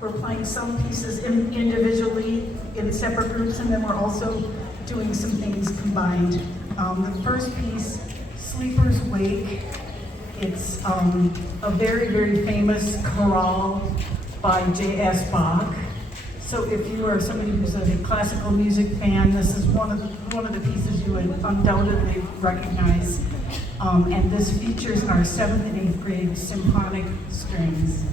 We're playing some pieces individually in separate groups, and then we're also doing some things combined. The first piece, Sleeper's Wake, it's a very, very famous chorale by J.S. Bach. So if you are somebody who's a classical music fan, this is one of the pieces you would undoubtedly recognize. And this features our 7th and 8th grade symphonic strings.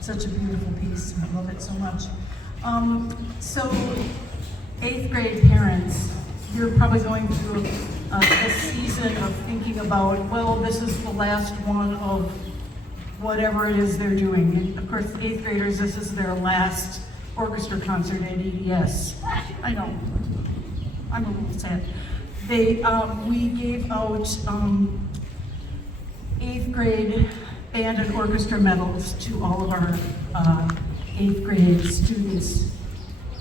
Such a beautiful piece. I love it so much. So, 8th grade parents, you're probably going through a season of thinking about, well, this is the last one of whatever it is they're doing. And of course, 8th graders, this is their last orchestra concert at EDS. I know, I'm a little sad. We gave out 8th grade band and orchestra medals to all of our 8th grade students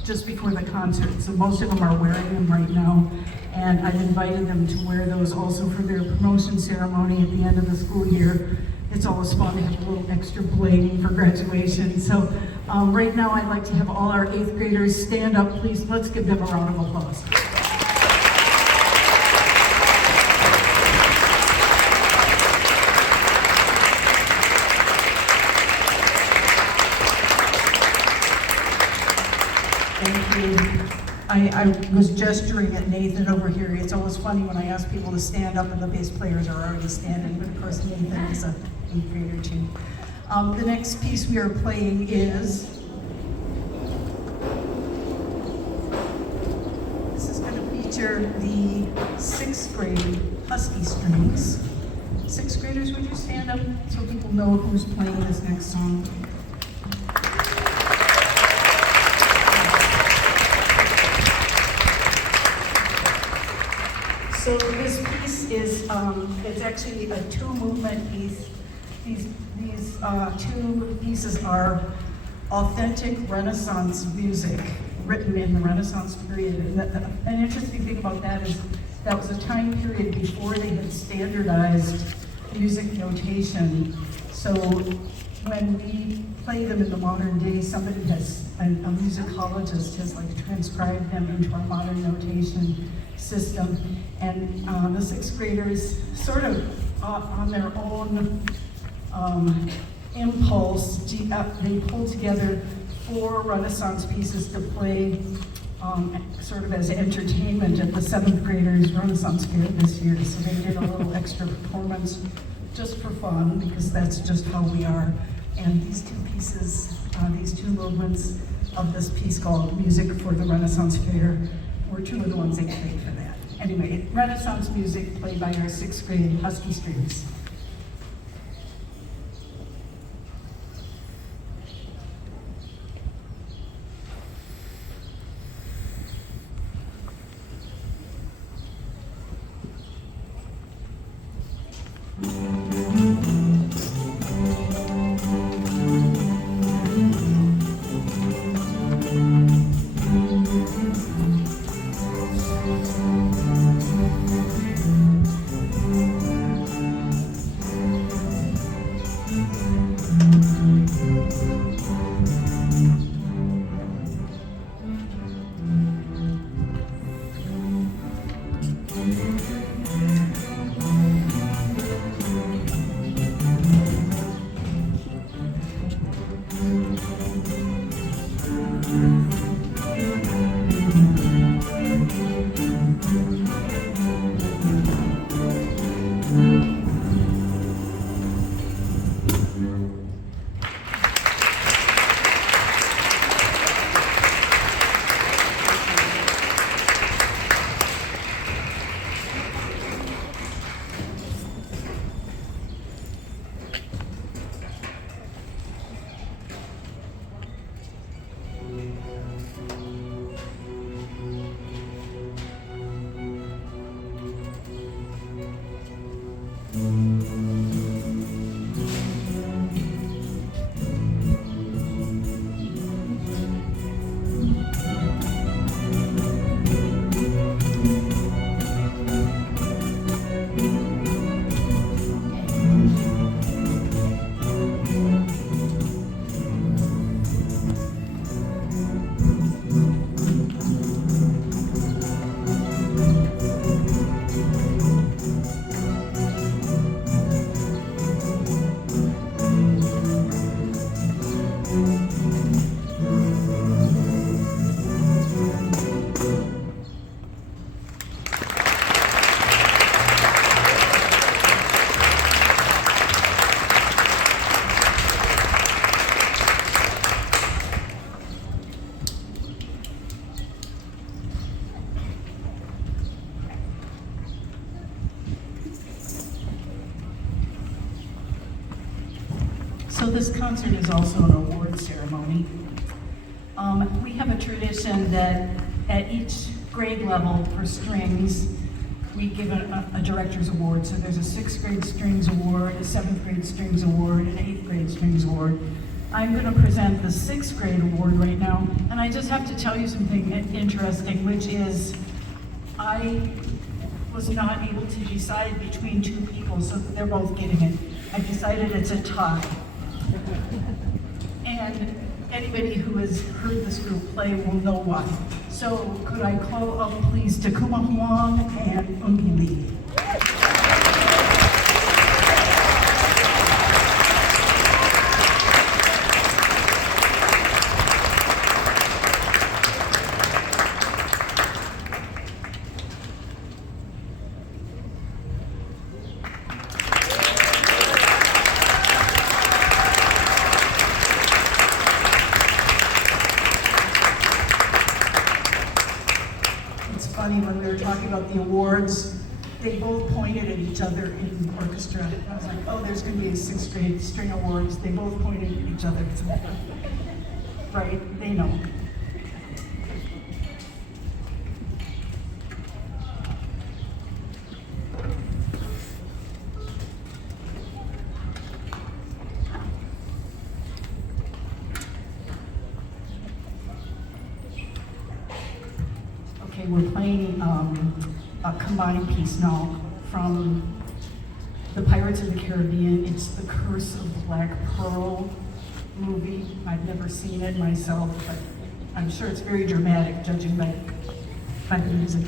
just before the concert. So most of them are wearing them right now. And I've invited them to wear those also for their promotion ceremony at the end of the school year. It's always fun to have a little extra bling for graduation. So right now I'd like to have all our 8th graders stand up, please. Let's give them a round of applause. Thank you. I was gesturing at Nathan over here. It's always funny when I ask people to stand up and the bass players are already standing, but of course Nathan is an 8th grader too. The next piece we are playing is feature the sixth grade Husky Strings. Sixth graders, would you stand up so people know who's playing this next song? So this piece is, it's actually a two-movement piece. These two pieces are authentic Renaissance music written in the Renaissance period. And an interesting thing about that is that was a time period before they had standardized music notation. So when we play them in the modern day, somebody has, a musicologist has like transcribed them into our modern notation system. And the sixth graders sort of on their own impulse, they pulled together 4 Renaissance pieces to play sort of as entertainment at the 7th graders Renaissance Fair this year. So they did a little extra performance just for fun, because that's just how we are. And these two pieces, these two movements of this piece called Music for the Renaissance Fair were 2 of the ones they played for that. Anyway, Renaissance music played by our 6th grade Husky Strings. So this concert is also an award ceremony. We have a tradition that at each grade level for strings, we give a director's award. So there's a 6th grade strings award, a 7th grade strings award, an 8th grade strings award. I'm going to present the 6th grade award right now, and I just have to tell you something interesting, which is I was not able to decide between 2 people, so they're both getting it. I decided it's a tie. And anybody who has heard this group play will know why. So could I call up please Takuma Huang and Ungi Lee. funny when we were talking about the awards. They both pointed at each other in the orchestra. I was like, oh, there's going to be a sixth grade string awards. They both pointed at each other. Right? They know. Okay, we're playing a combined piece now from the Pirates of the Caribbean. It's The Curse of the Black Pearl movie. I've never seen it myself, but I'm sure it's very dramatic, judging by the music.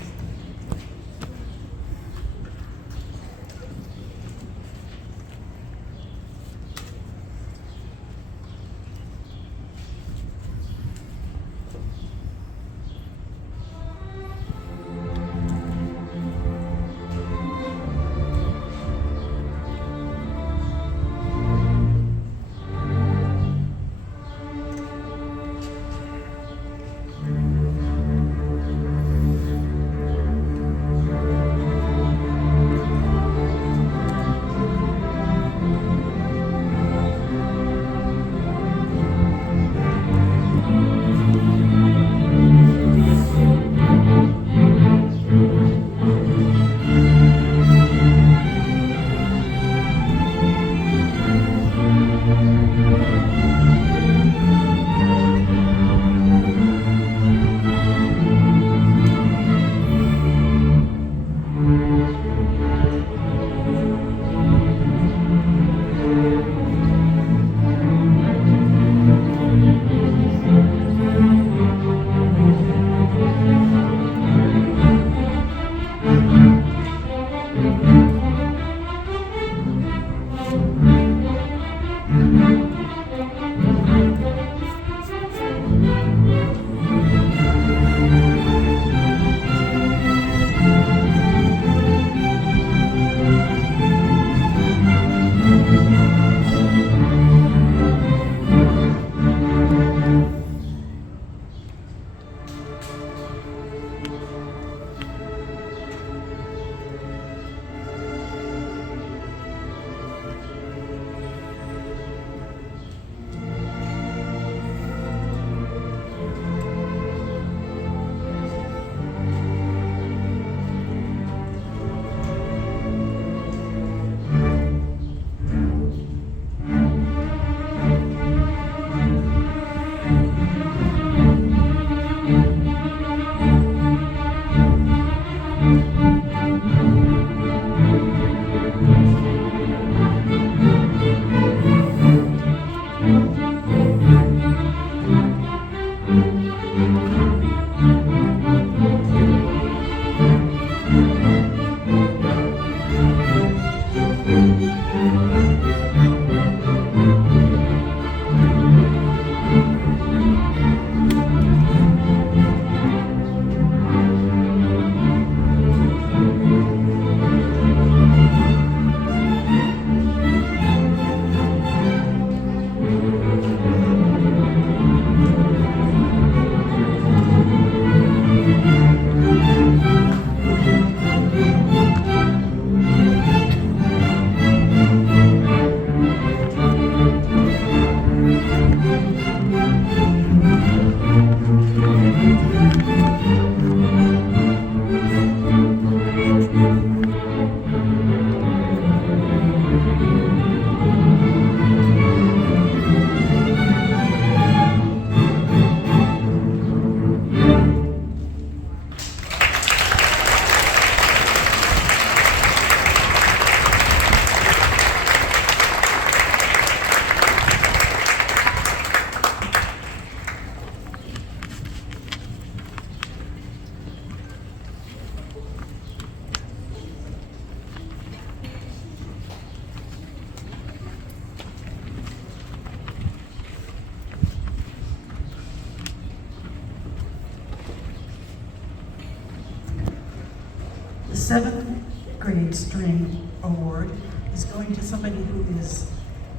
The seventh grade string award is going to somebody who is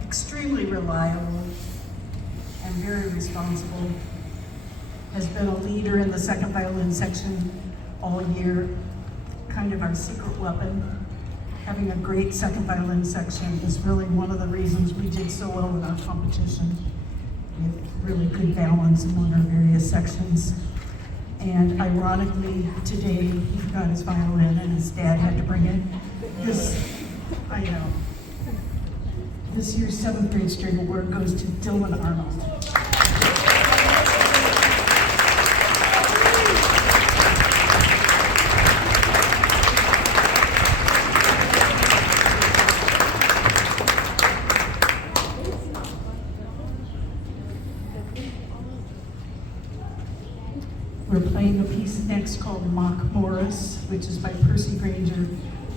extremely reliable and very responsible, has been a leader in the second violin section all year, kind of our secret weapon. Having a great second violin section is really one of the reasons we did so well in our competition. We have really good balance among our various sections. And ironically, today he forgot his violin and his dad had to bring it. I know. This year's 7th grade string award goes to Dylan Arnold. We're playing a piece next called Mock Morris, which is by Percy Granger.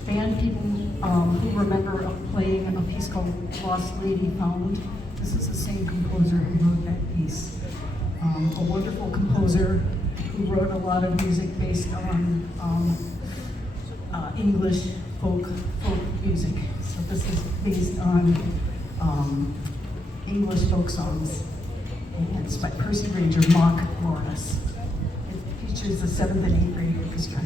Band people who remember playing a piece called Lost Lady Found. This is the same composer who wrote that piece. A wonderful composer who wrote a lot of music based on English folk music. So this is based on English folk songs. And it's by Percy Granger, Mock Morris. It features the 7th and 8th grade orchestra.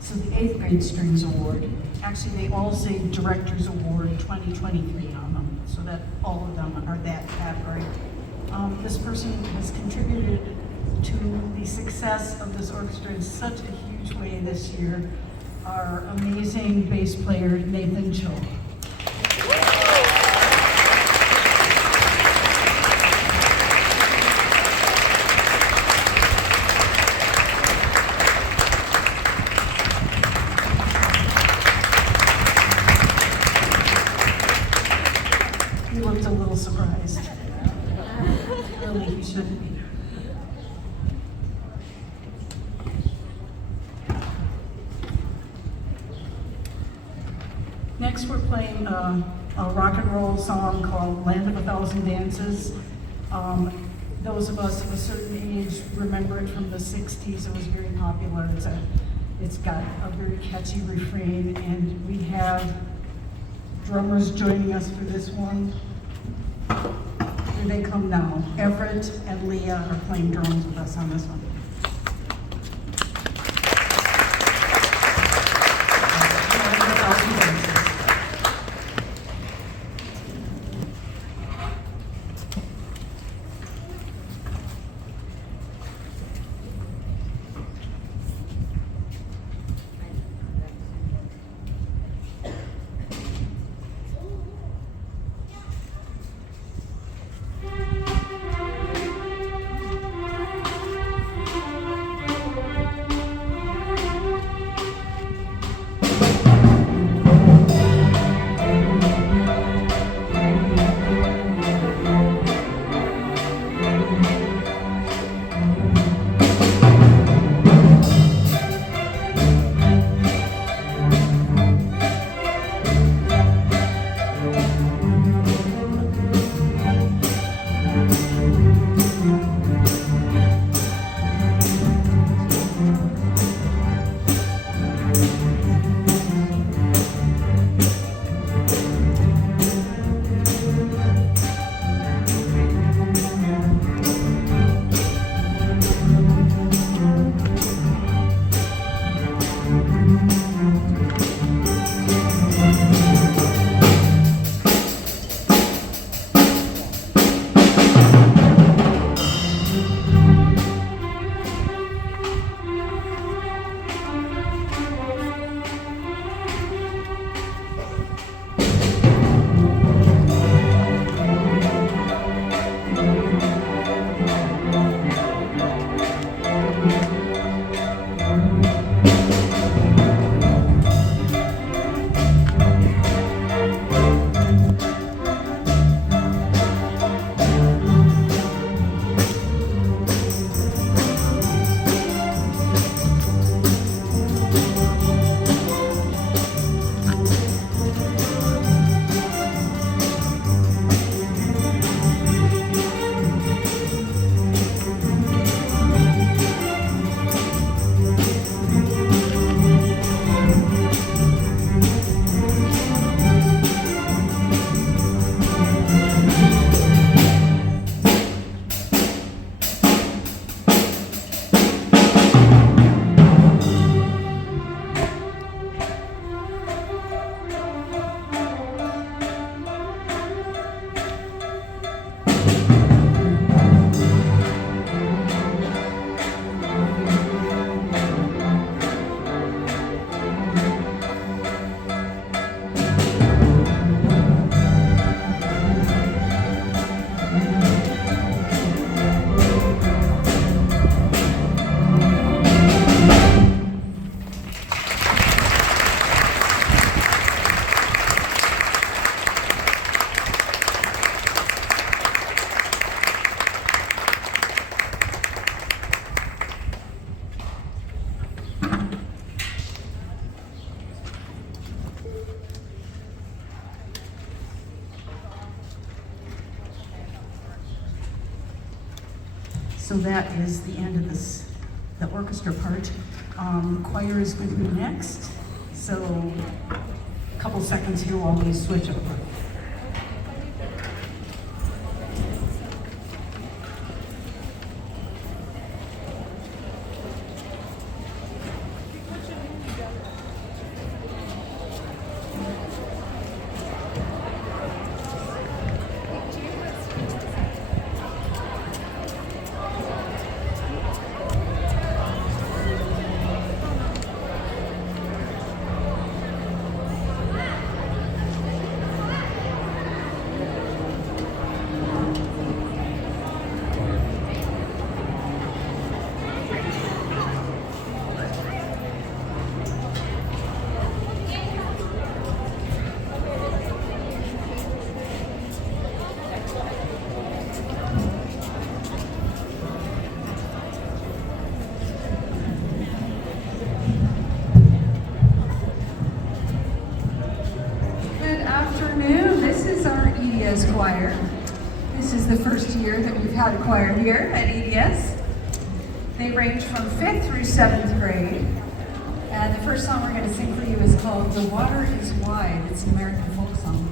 So the 8th grade Strings Award, actually they all say Director's Award 2023 on them, so that all of them are that category. This person has contributed to the success of this orchestra in such a huge way this year. Our amazing bass player, Nathan Cho. He looked a little surprised. Really, he shouldn't be. Next, we're playing a rock and roll song called Land of a Thousand Dances. Those of us of a certain age remember it from the 60s. It was very popular. It's got a very catchy refrain, and we have drummers joining us for this one. Here they come now. Everett and Leah are playing drums with us on this one. So that is the end of the orchestra part. Choir is going to be next. So a couple seconds here while we switch over. the first year that we've had a choir here at EDS. They range from 5th through 7th grade. And the first song we're going to sing for you is called The Water is Wide. It's an American folk song.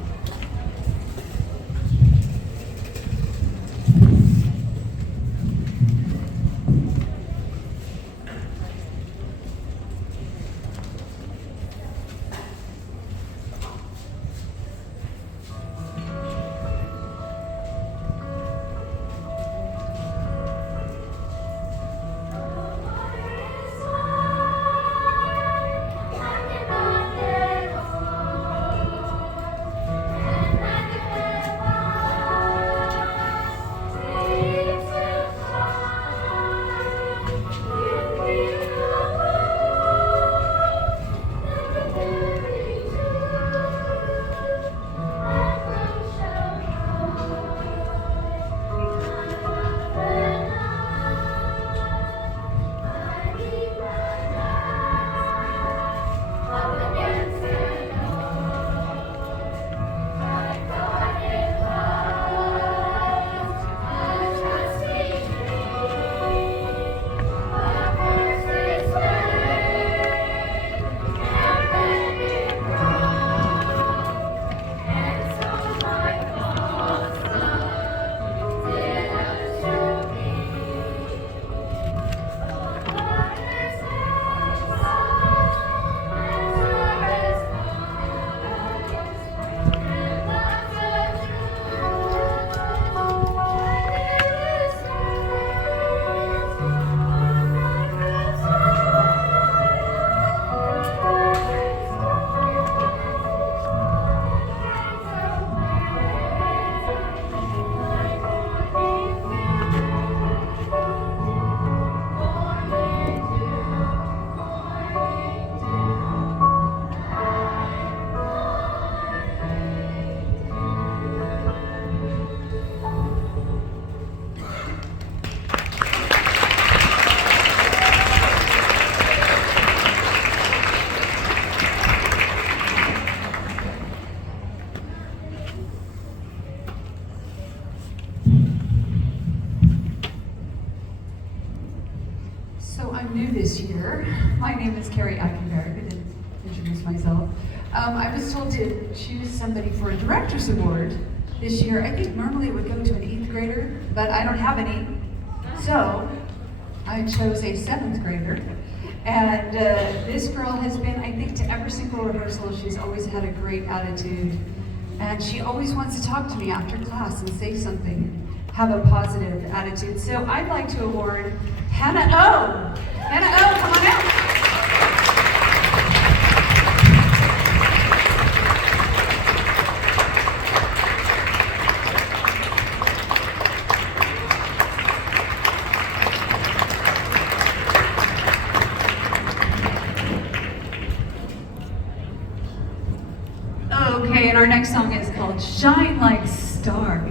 So I'm new this year. My name is Carrie Eichenberg. I didn't introduce myself. I was told to choose somebody for a Director's Award this year. I think normally it would go to an 8th grader, but I don't have any. So I chose a 7th grader. And this girl has been, I think, to every single rehearsal. She's always had a great attitude. And she always wants to talk to me after class and say something, have a positive attitude. So I'd like to award Hannah O. Hannah O, come on out. Okay, and our next song is called Shine Like Stars.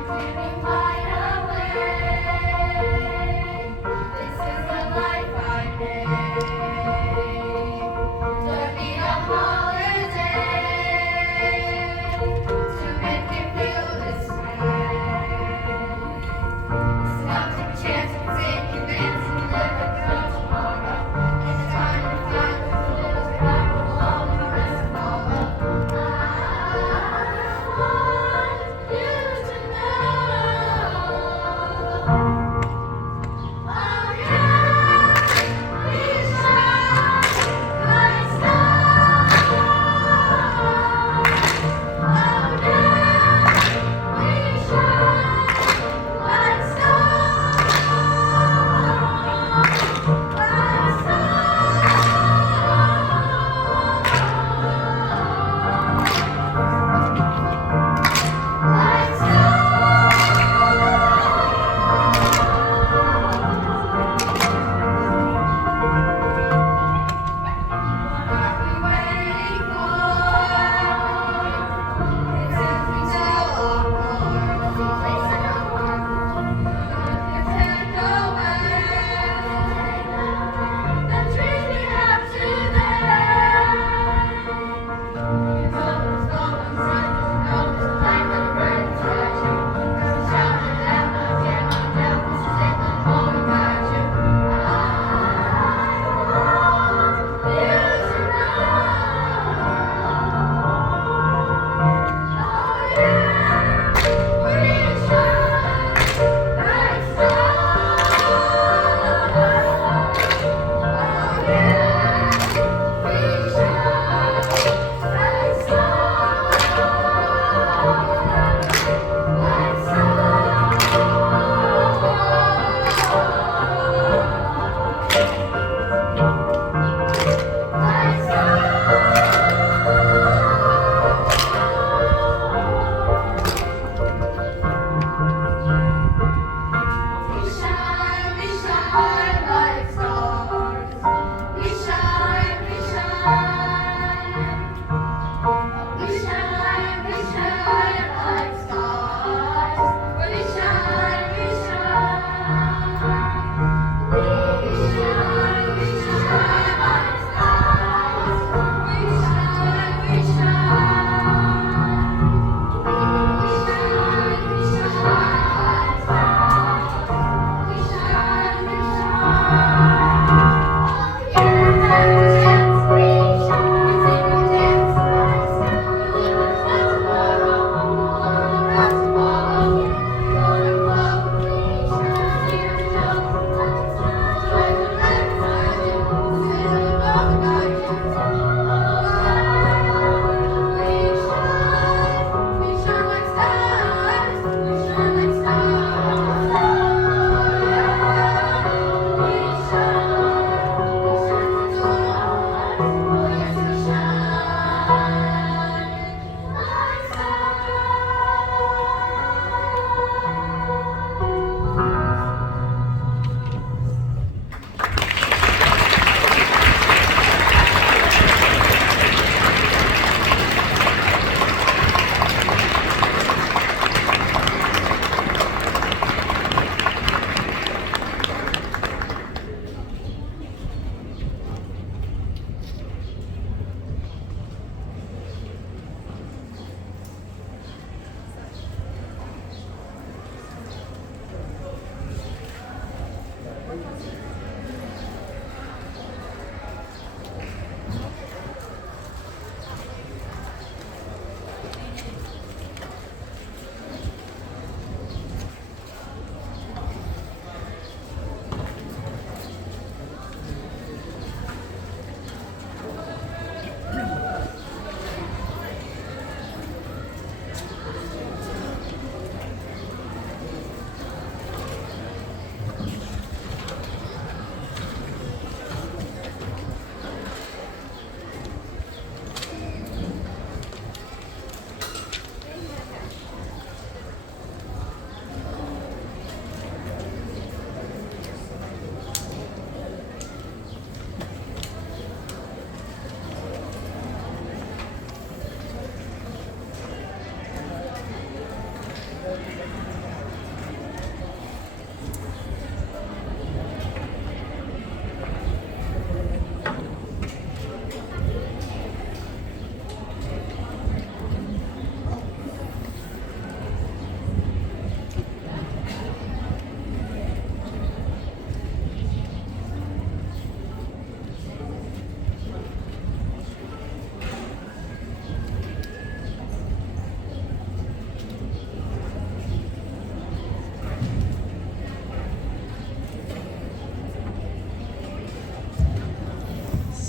I'm living by the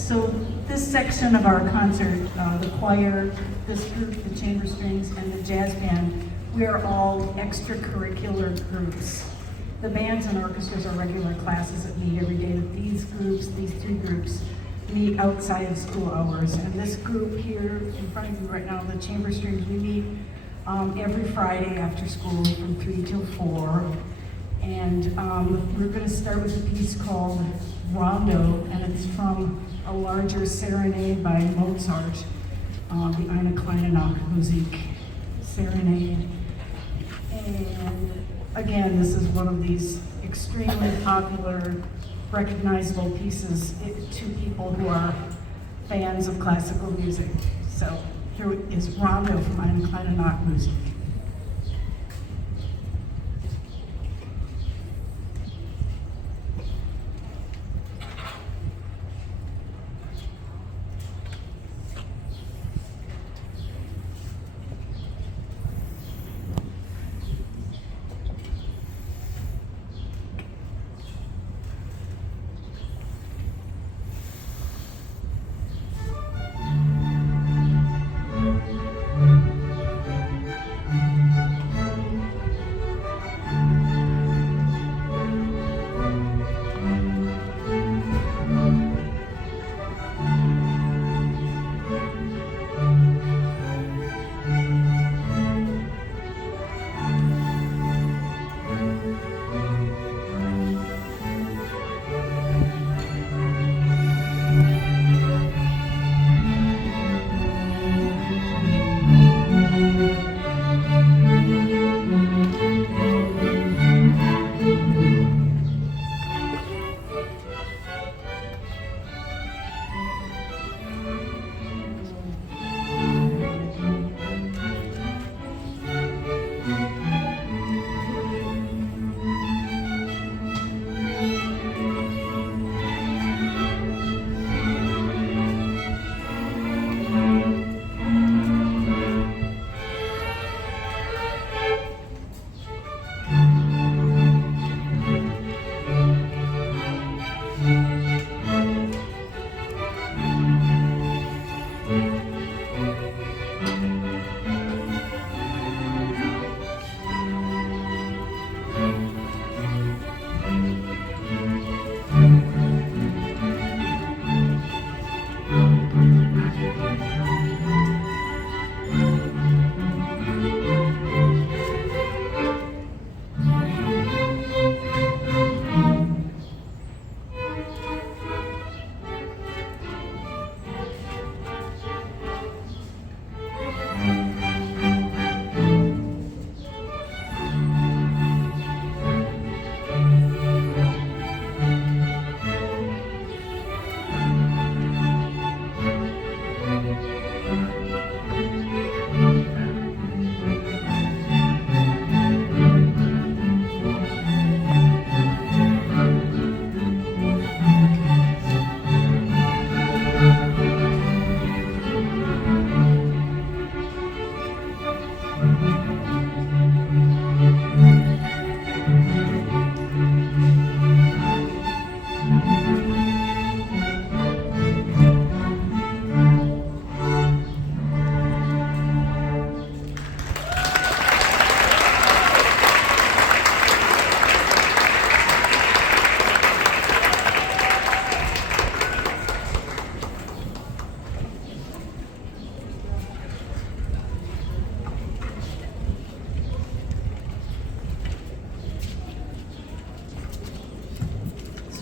So this section of our concert, the choir, this group, the chamber strings, and the jazz band, we are all extracurricular groups. The bands and orchestras are regular classes that meet every day. These groups, these three groups, meet outside of school hours. And this group here in front of you right now, the chamber strings, we meet every Friday after school from 3 till 4. And we're going to start with a piece called Rondo, and it's from a larger serenade by Mozart, the Eine kleine Nachtmusik serenade. And again, this is one of these extremely popular, recognizable pieces to people who are fans of classical music. So here is Rondo from Eine kleine Nachtmusik.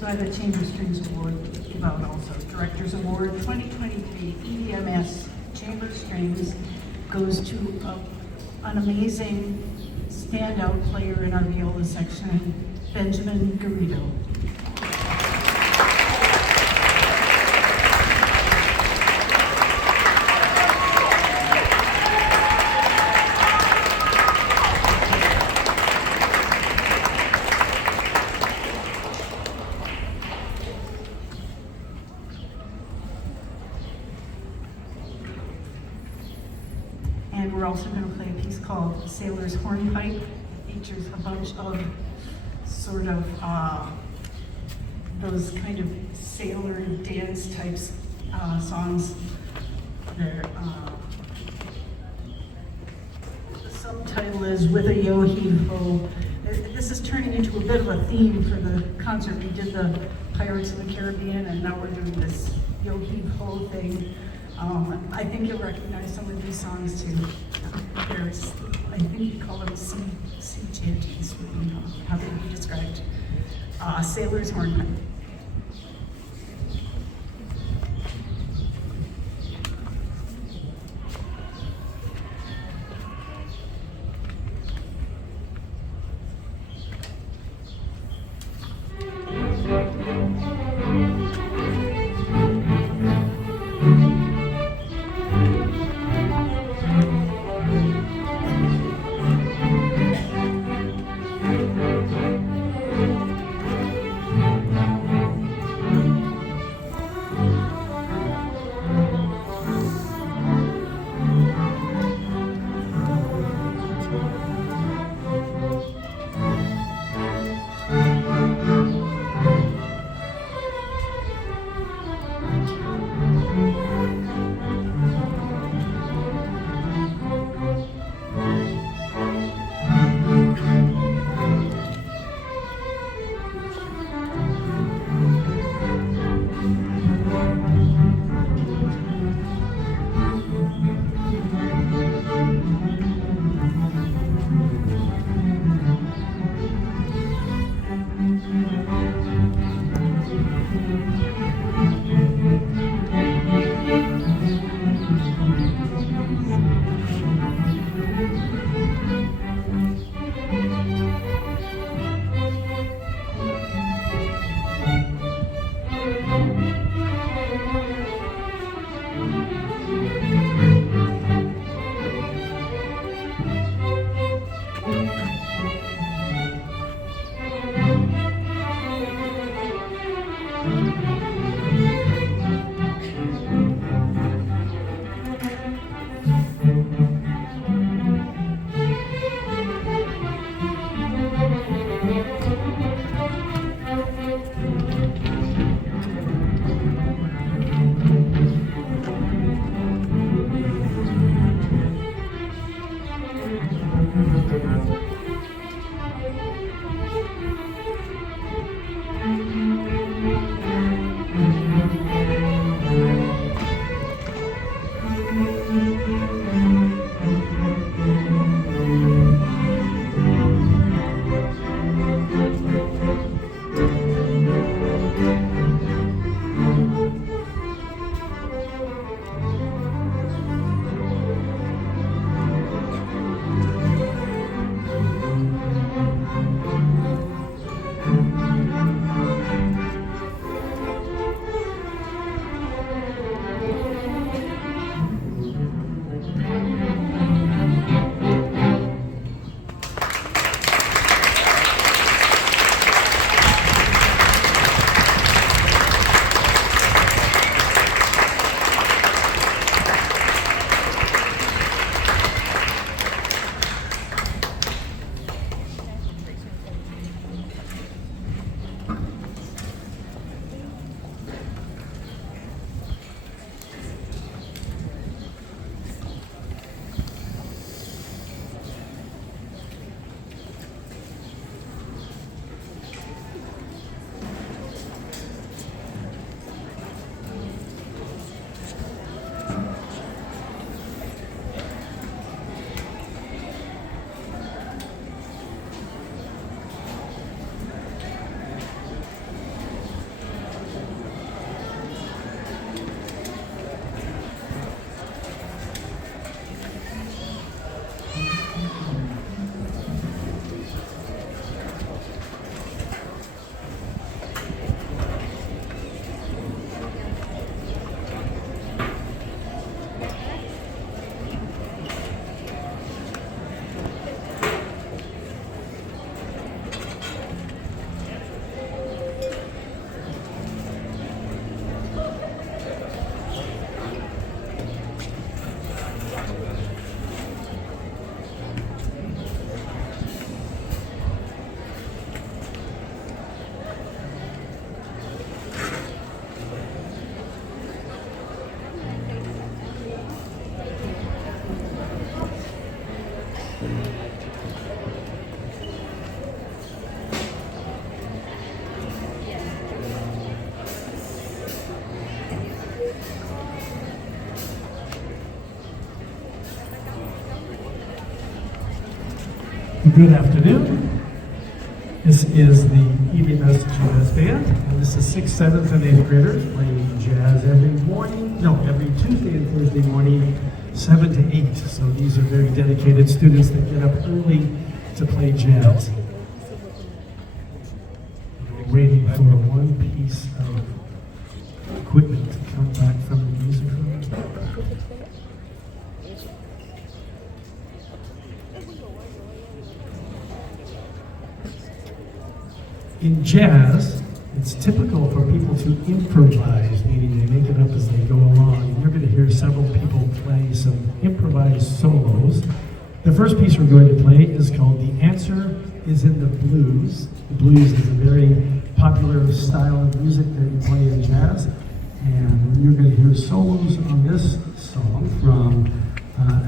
by the Chamber Strings Award give out also. Directors Award 2023 EDMS Chamber Strings goes to an amazing standout player in our viola section, Benjamin Garrido. And we're also going to play a piece called Sailor's Hornpipe. It features a bunch of sort of those kind of sailor dance types songs. The subtitle is With a Yo-Heave-Ho. This is turning into a bit of a theme for the concert. We did the Pirates of the Caribbean, and now we're doing this Yo-Heave-Ho thing. I think you'll recognize some of these songs too. There's, I think you call them sea chanties, how they be described. Sailor's Hornpipe. Good afternoon. This is the EBMS Jazz Band, and this is 6th, 7th, and 8th graders playing jazz every Tuesday and Thursday morning, 7 to 8. So these are very dedicated students that get up early to play jazz. We're waiting for one piece of equipment to come back from the music room. In jazz, it's typical for people to improvise, meaning they make it up as they go along. And you're going to hear several people play some improvised solos. The first piece we're going to play is called The Answer is in the Blues. The blues is a very popular style of music that you play in jazz. And you're going to hear solos on this song from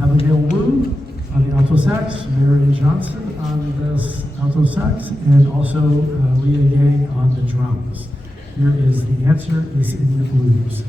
Abigail Wu on the alto sax, Marion Johnson on the alto sax, and also Leah Yang on the drums. Here is The Answer is in the Blues.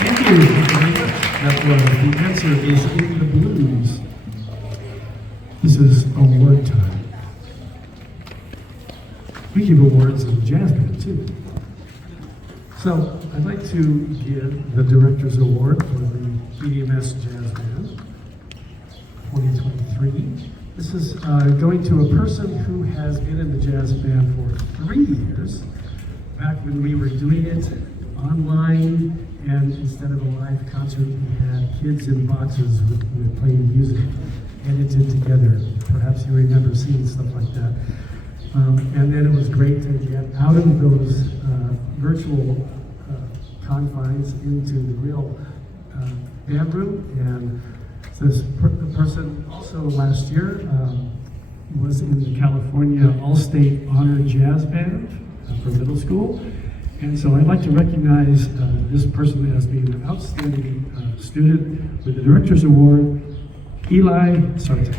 Thank you. That was, the answer is in the blues. This is award time. We give awards in the jazz band too. So I'd like to give the Director's Award for the EDMS Jazz Band 2023. This is going to a person who has been in the jazz band for 3 years, back when we were doing it online, and instead of a live concert, we had kids in boxes with playing music, edited together. Perhaps you remember seeing stuff like that. And then it was great to get out of those virtual confines into the real band room. And this person also last year was in the California All-State Honor Jazz Band for middle school. And so I'd like to recognize this person as being an outstanding student with the Director's Award, Eli Sartek.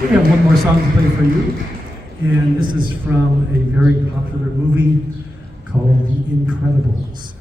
We have one more song to play for you. And this is from a very popular movie called The Incredibles.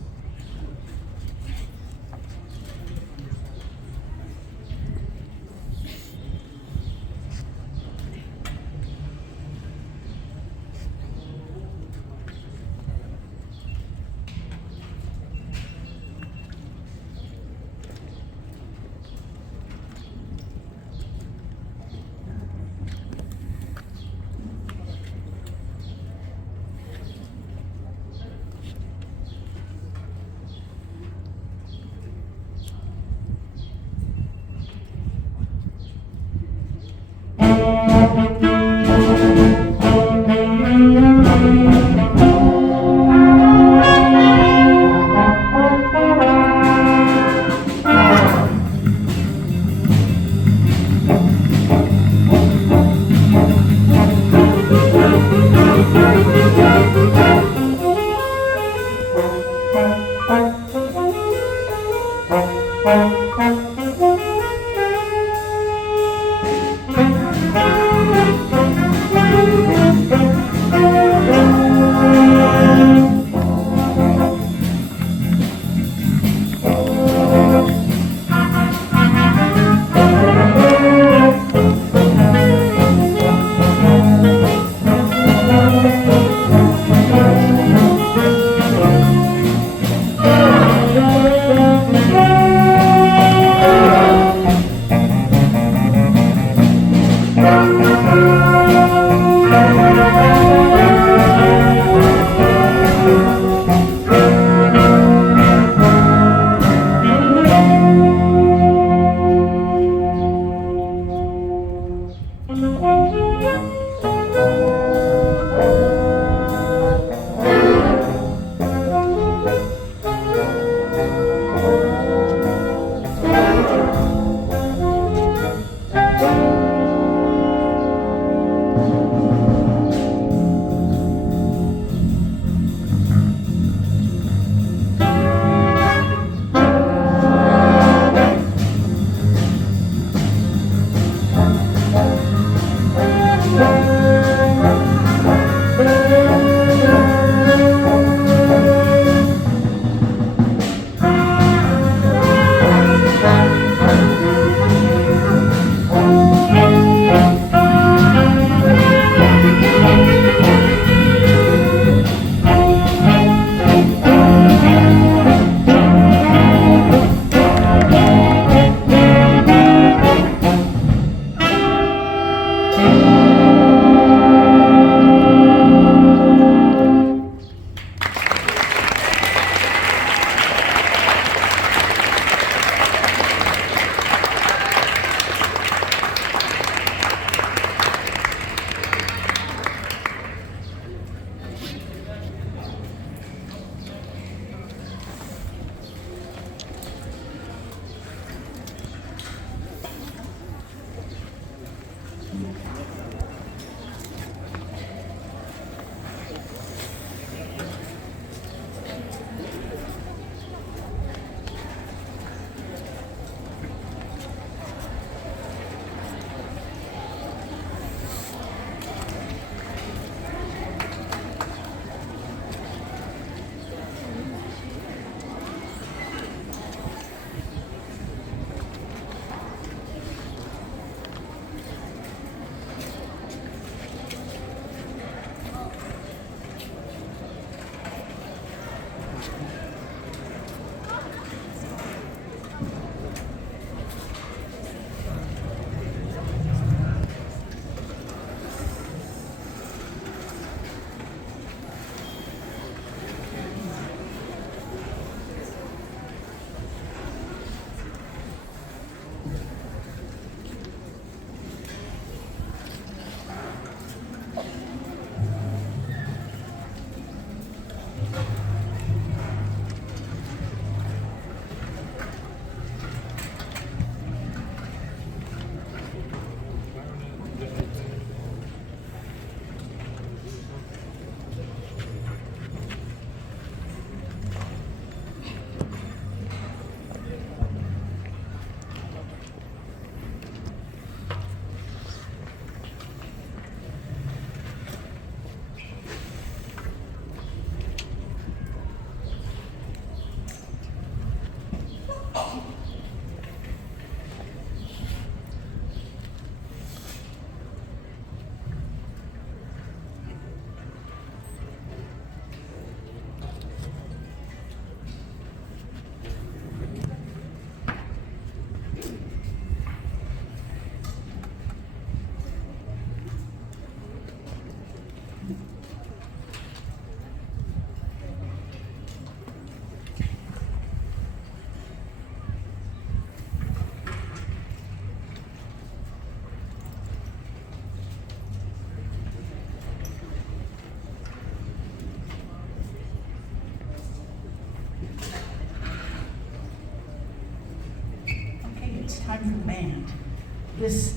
band.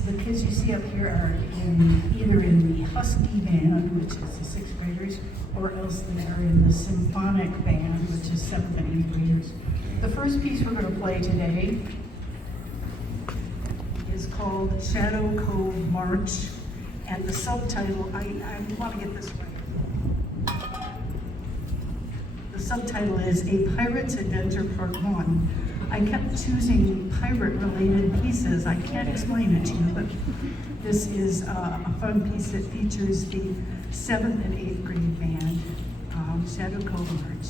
The kids you see up here are either in the Husky Band, which is the sixth graders, or else they are in the Symphonic Band, which is seventh and eighth graders. The first piece we're going to play today is called Shadow Cove March, and the subtitle, I want to get this right. The subtitle is A Pirate's Adventure Part 1. I kept choosing pirate-related pieces. I can't explain it to you, but this is a fun piece that features the 7th and 8th grade band, Shadow Cove March.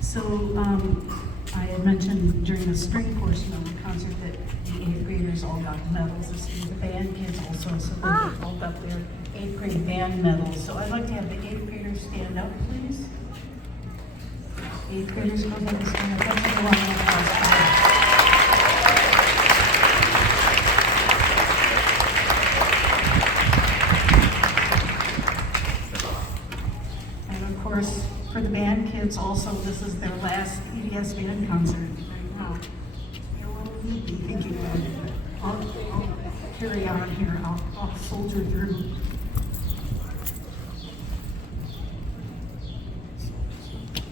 So I had mentioned during the spring portion of the concert that the eighth graders all got medals. This year the band kids also, so they all got their eighth grade band medals. So I'd like to have the eighth graders stand up, please. Eighth graders, go ahead and stand up. That's what we want to applause for. And of course, for the band kids also, this is their last EDS band concert. Wow. You're what we'll be thinking of. I'll carry on here. I'll soldier through.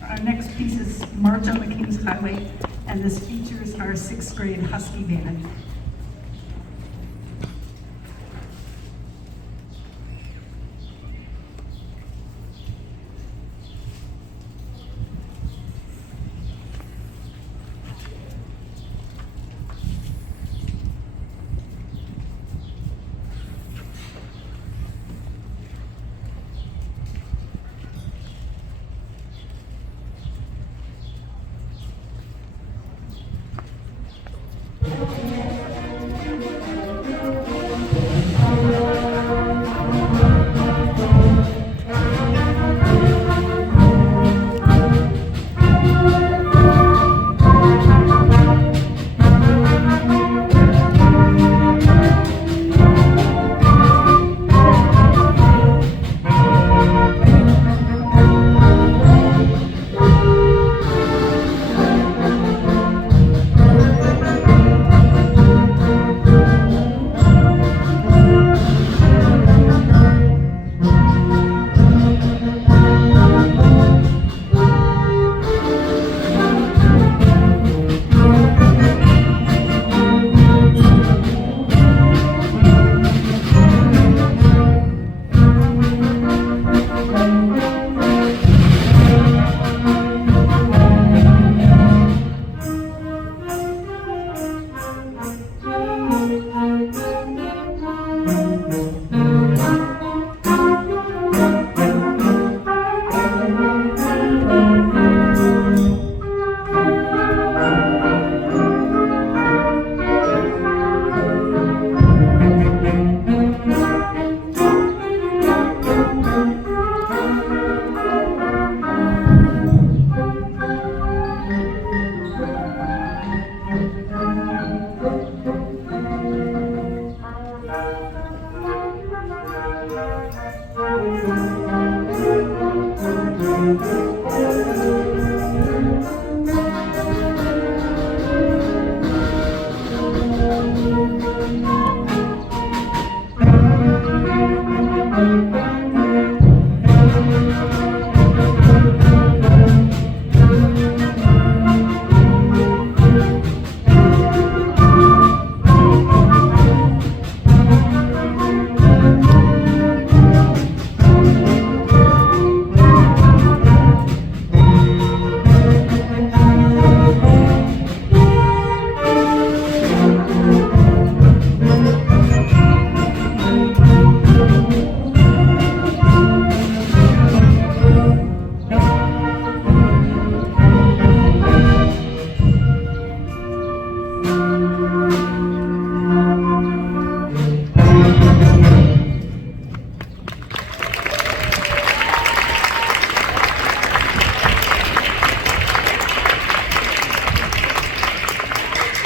Our next piece is March on the King's Highway, and this features our sixth grade Husky Band.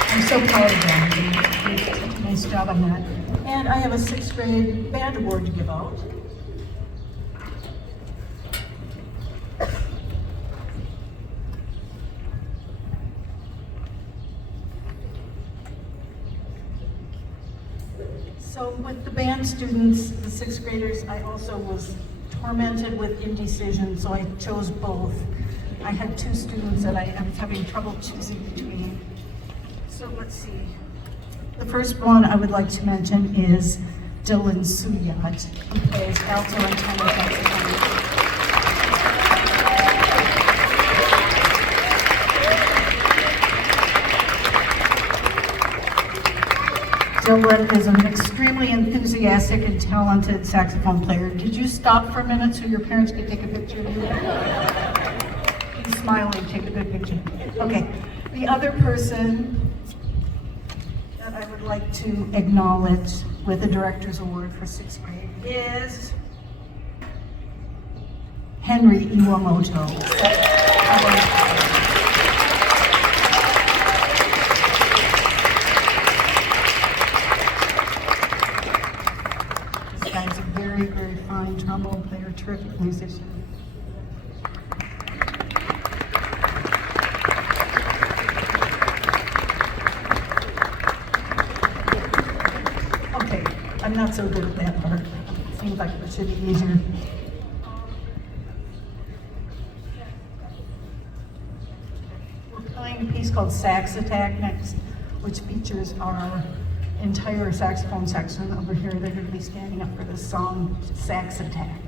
I'm so proud of them. They did a nice job on that. And I have a sixth grade band award to give out. So with the band students, the sixth graders, I also was tormented with indecision, so I chose both. I had two students that I was having trouble choosing between. So let's see. The first one I would like to mention is Dylan Suyat, who plays alto and tenor saxophone. Dylan is an extremely enthusiastic and talented saxophone player. Did you stop for a minute so your parents could take a picture of you? He's smiling, take a good picture. Okay, the other person that I would like to acknowledge with the Director's Award for sixth grade is Henry Iwamoto. This guy's a very, very fine trombone player, terrific musician. Okay, I'm not so good at that part. Seems like it should be easier. We're playing a piece called Sax Attack next, which features our entire saxophone section over here. They're going to be standing up for this song, Sax Attack.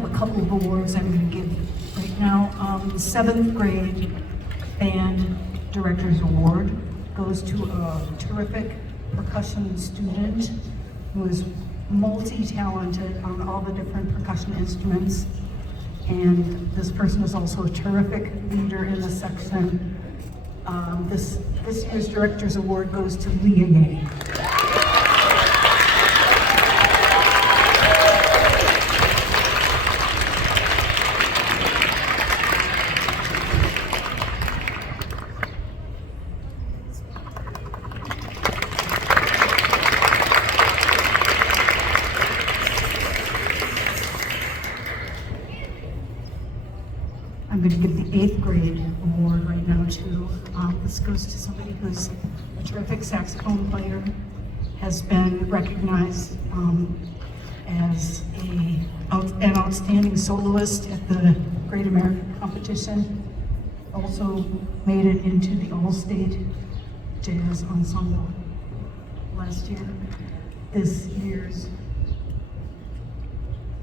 have a couple of awards I'm going to give right now. The 7th grade band director's award goes to a terrific percussion student who is multi-talented on all the different percussion instruments. And this person is also a terrific leader in the section. This year's director's award goes to Leah Yang. I'm going to give the 8th grade award right now to, this goes to somebody who's a terrific saxophone player, has been recognized as an outstanding soloist at the Great American Competition, also made it into the All-State Jazz Ensemble last year. This year's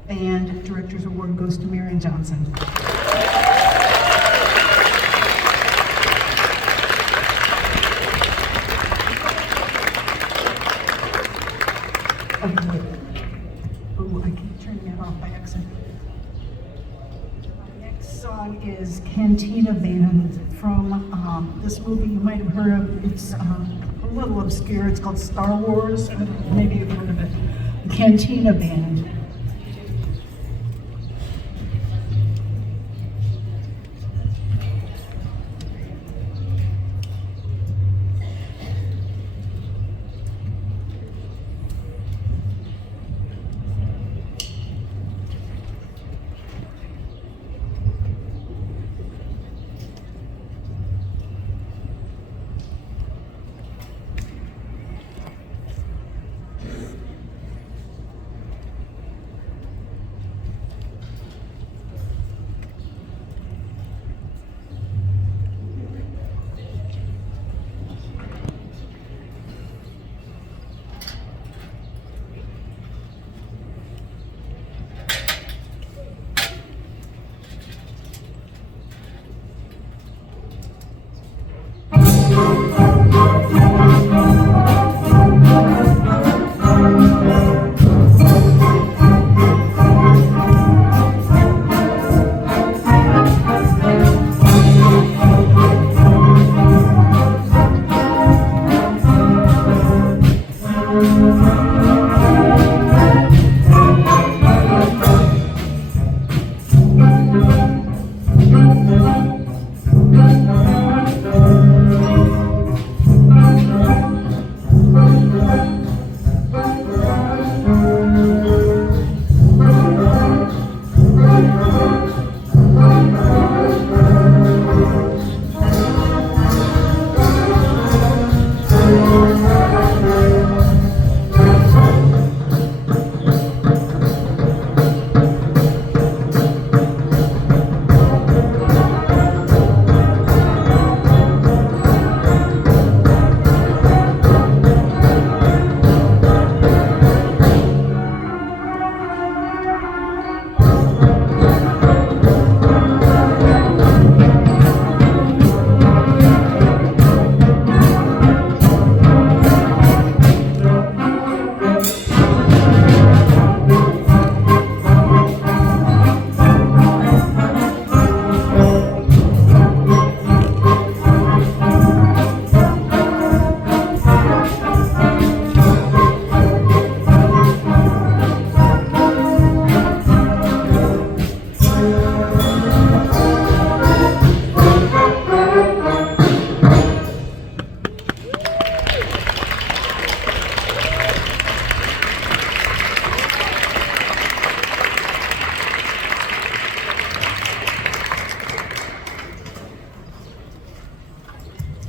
Band Director's Award goes to Marion Johnson. Oh, I keep turning that off by accident. My next song is Cantina Band from this movie you might have heard of. It's a little obscure. It's called Star Wars. Maybe you've heard of it. The Cantina Band.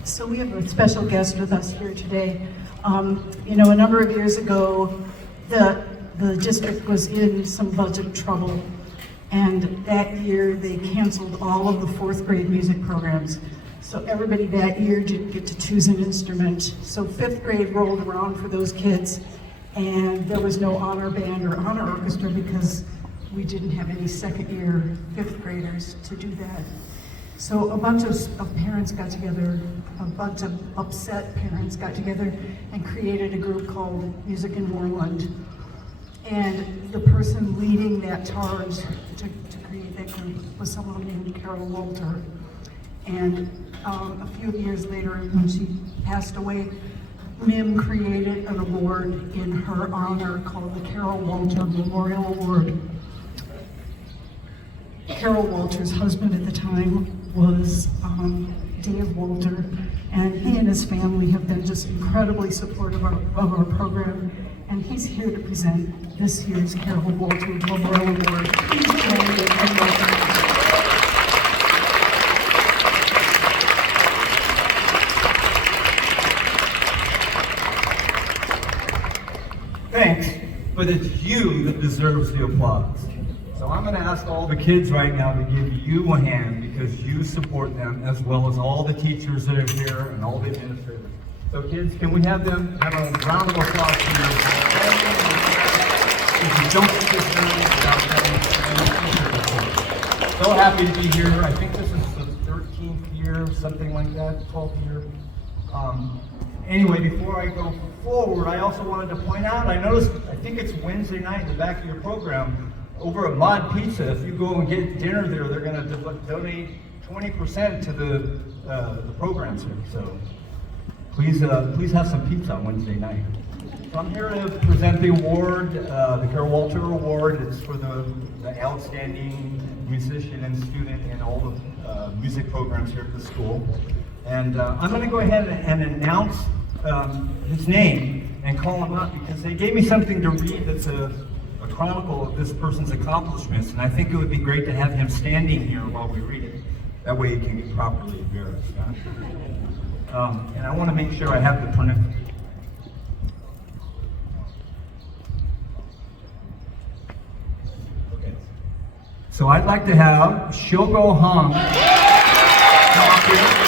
So we have a special guest with us here today. You know, a number of years ago, the district was in some budget trouble, and that year they canceled all of the 4th grade music programs. So everybody that year didn't get to choose an instrument. So 5th grade rolled around for those kids, and there was no honor band or honor orchestra because we didn't have any second year, fifth graders to do that. So a bunch of parents got together, a bunch of upset parents got together and created a group called Music in Moreland. And the person leading that charge to create that group was someone named Carol Walter. And a few years later, when she passed away, MIM created an award in her honor called the Carol Walter Memorial Award. Carol Walter's husband at the time was Dave Walter, and he and his family have been just incredibly supportive of our program, and he's here to present this year's Carol Walter Memorial Award. Please join me in welcoming. Thanks, but it's you that deserves the applause. So I'm going to ask all the kids right now to give you a hand because you support them, as well as all the teachers that are here and all the administrators. So kids, can we have them have a round of applause for you? If you don't get this done without having so happy to be here. I think this is the 13th year, something like that, 12th year. Anyway, before I go forward, I also wanted to point out, I noticed, I think it's Wednesday night in the back of your program, over at Mod Pizza, if you go and get dinner there, they're going to donate 20% to the programs here. So please have some pizza on Wednesday night. So I'm here to present the award, the Carol Walter Award. It's for the outstanding musician and student in all the music programs here at the school. And I'm going to go ahead and announce his name and call him up because they gave me something to read that's a chronicle of this person's accomplishments, and I think it would be great to have him standing here while we read it. That way he can be properly embarrassed. And I want to make sure I have the pronunciation. Okay. So I'd like to have Shogo Hong come up here.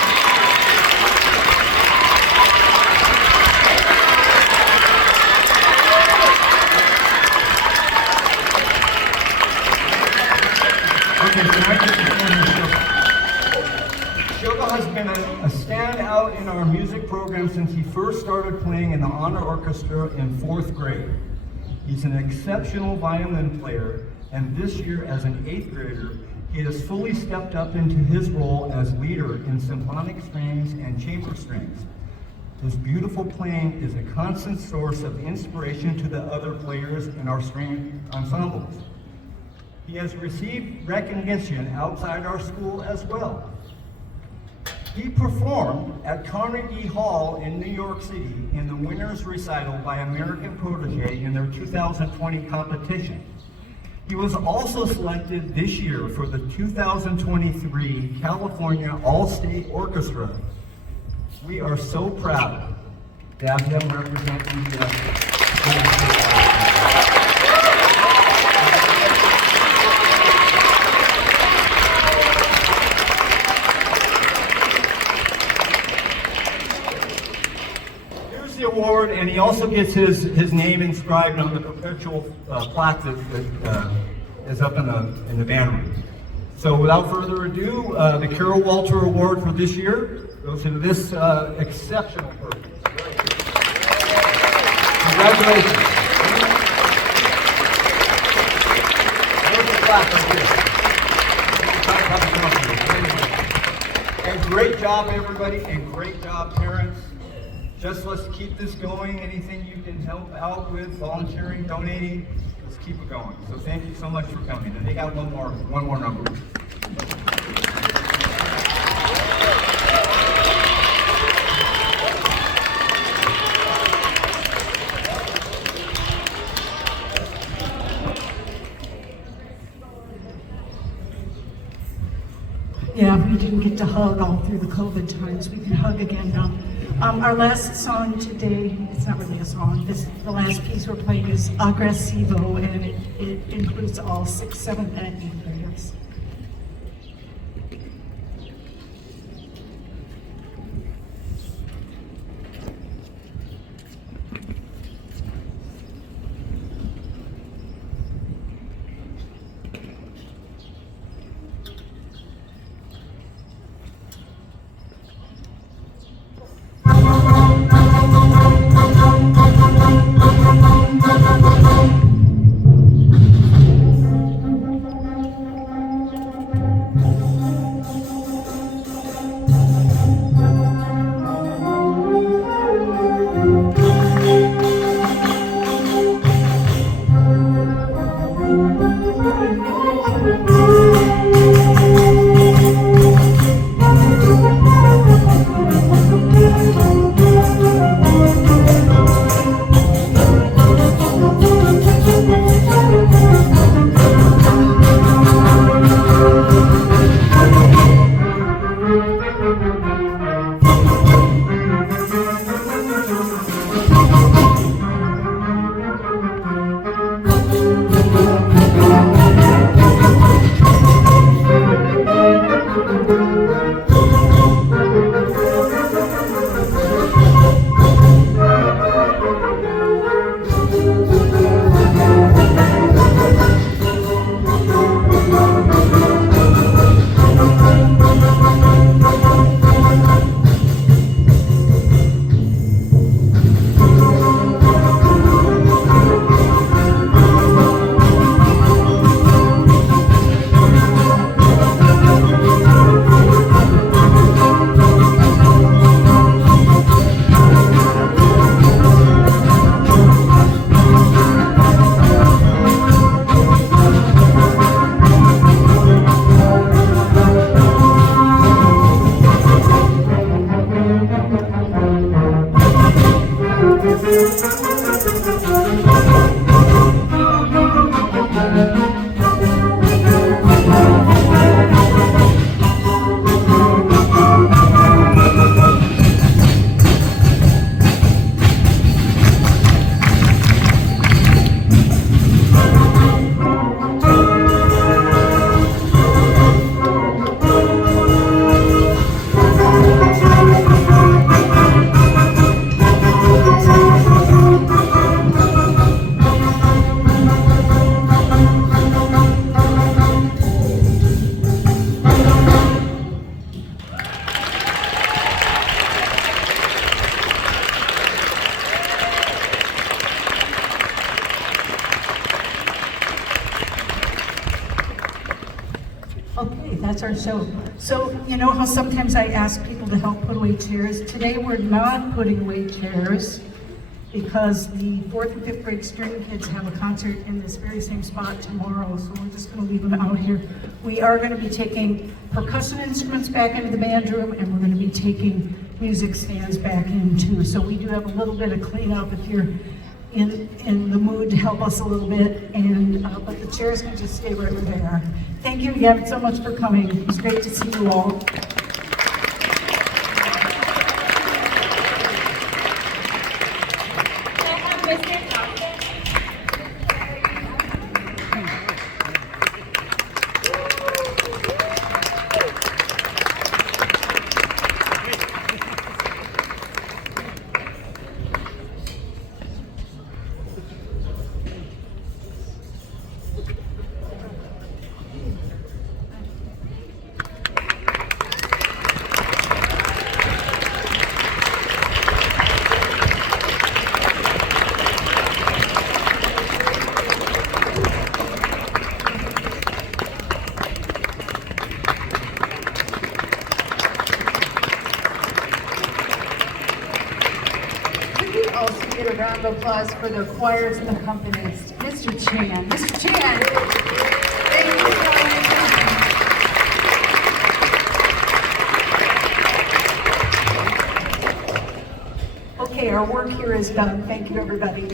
Shogo has been a standout in our music program since he first started playing in the honor orchestra in 4th grade. He's an exceptional violin player, and this year as an 8th grader, he has fully stepped up into his role as leader in symphonic strings and chamber strings. His beautiful playing is a constant source of inspiration to the other players in our string ensembles. He has received recognition outside our school as well. He performed at Carnegie Hall in New York City in the winner's recital by American Protege in their 2020 competition. He was also selected this year for the 2023 California All-State Orchestra. We are so proud to have him representing the award, and he also gets his name inscribed on the perpetual plaque that is up in the band room. So without further ado, the Carol Walter Award for this year goes to this exceptional person. Congratulations. There's the plaque right here. And great job, everybody, and great job, parents. Just let's keep this going. Anything you can help out with, volunteering, donating, let's keep it going. So thank you so much for coming. And they got one more number. Yeah, we didn't get to hug all through the COVID times. We can hug again now. Our last song today, it's not really a song, the last piece we're playing is Aggressivo, and it includes all 6th, 7th, and 8th graders. Okay, that's our show. So, you know how sometimes I ask people to help put away chairs? Today we're not putting away chairs because the 4th and 5th grade string kids have a concert in this very same spot tomorrow, so we're just gonna leave them out here. We are gonna be taking percussion instruments back into the band room, and we're gonna be taking music stands back in too. So we do have a little bit of cleanup if you're in the mood to help us a little bit, and but the chairs can just stay right where they are. Thank you again so much for coming. It was great to see you all. Also get a round of applause for the choir's accompanist, Mr. Chan. Mr. Chan, thank you for Okay, our work here is done. Thank you, everybody.